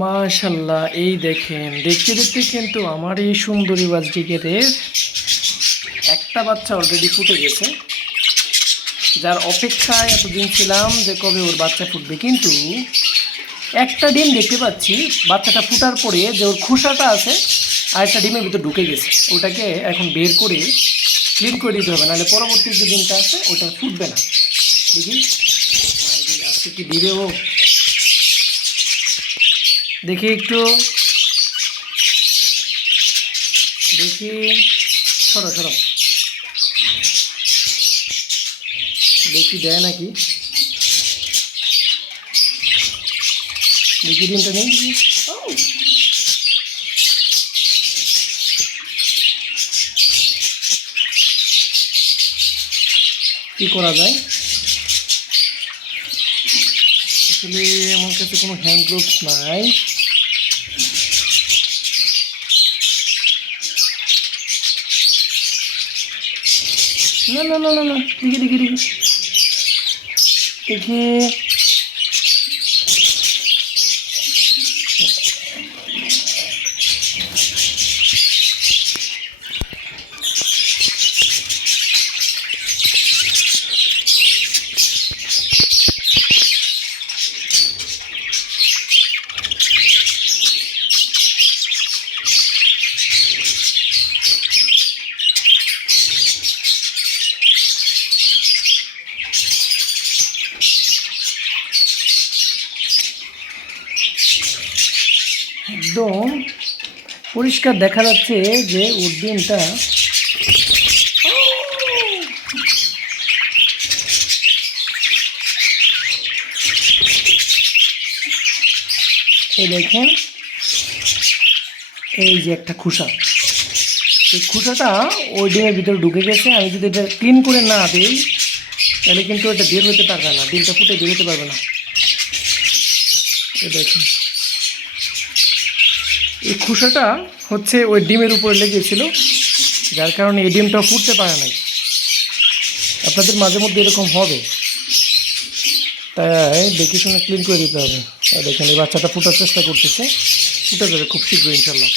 মাশাল্লাহ, এই দেখেন, দেখতে দেখতে কিন্তু আমার এই সুন্দরী বাজরিগের একটা বাচ্চা অলরেডি ফুটে গেছে। যার অপেক্ষায় এতদিন ছিলাম যে কবে ওর বাচ্চা ফুটবে, কিন্তু একটা ডিম দেখতে পাচ্ছি বাচ্চাটা ফুটার পরে যে ওর খোসাটা আছে আর একটা ডিমের ভিতর ঢুকে গেছে। ওটাকে এখন বের করে ক্লিন করে দিতে হবে, নাহলে পরবর্তী যে ডিমটা আছে ওটা ফুটবে না। দেখি আজকে কি দিবে ও, দেখি একটু, দেখি, সরো সরো, দেখি দেয় নাকি, দেখি ডিমটা নেই। ও, কী করা যায় আসলে, আমার কাছে কোনো হ্যান্ড গ্লোভস নাই। না না না না না, দেখি দেখি দেখি দেখি, একদম পরিষ্কার দেখা যাচ্ছে যে ওর ডিমটা, এই দেখেন, এই যে একটা খোসা, এই খোসাটা ওই ডিমের ভিতরে ঢুকে গেছে। আমি যদি এটা ক্লিন করে না দিই তাহলে কিন্তু এটা বের হতে পারবে না, ডিমটা ফুটে বের হতে পারবে না। এই দেখুন, এই খোসাটা হচ্ছে ওই ডিমের উপরে লেগেছিল, যার কারণে এই ডিমটা ফুটতে পারে নাই। আপনাদের মাঝে মধ্যে এরকম হবে, তাই দেখে শুনে ক্লিন করে দিতে হবে। আর দেখেন, এই বাচ্চাটা ফুটার চেষ্টা করতেছে, ফুটে যাবে খুব শীঘ্র ইনশাল্লাহ।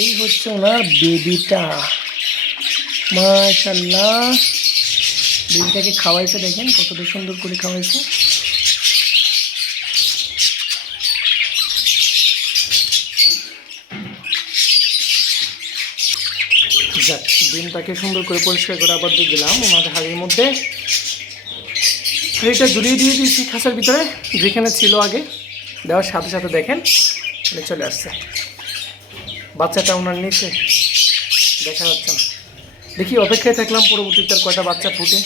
এই হচ্ছে ওনার বেবিটা, মাশাল্লাহ। বেবিটাকে খাওয়াইছে, দেখেন কতটা সুন্দর করে খাওয়াইছে। যাক, ডিমটাকে সুন্দর করে পরিষ্কার করে আবার দিয়ে দিলাম ওনাদের হাড়ির মধ্যে। হাঁড়িটা ঝুলিয়ে দিয়ে দিয়েছি খাঁচার ভিতরে, যেখানে ছিল আগে। দেওয়ার সাথে সাথে দেখেন চলে আসছে বাচ্চাটা ওনার নিচে, দেখা যাচ্ছে না। দেখি, অপেক্ষায় থাকলাম পরবর্তীতে আর কয়টা বাচ্চা ফুটে।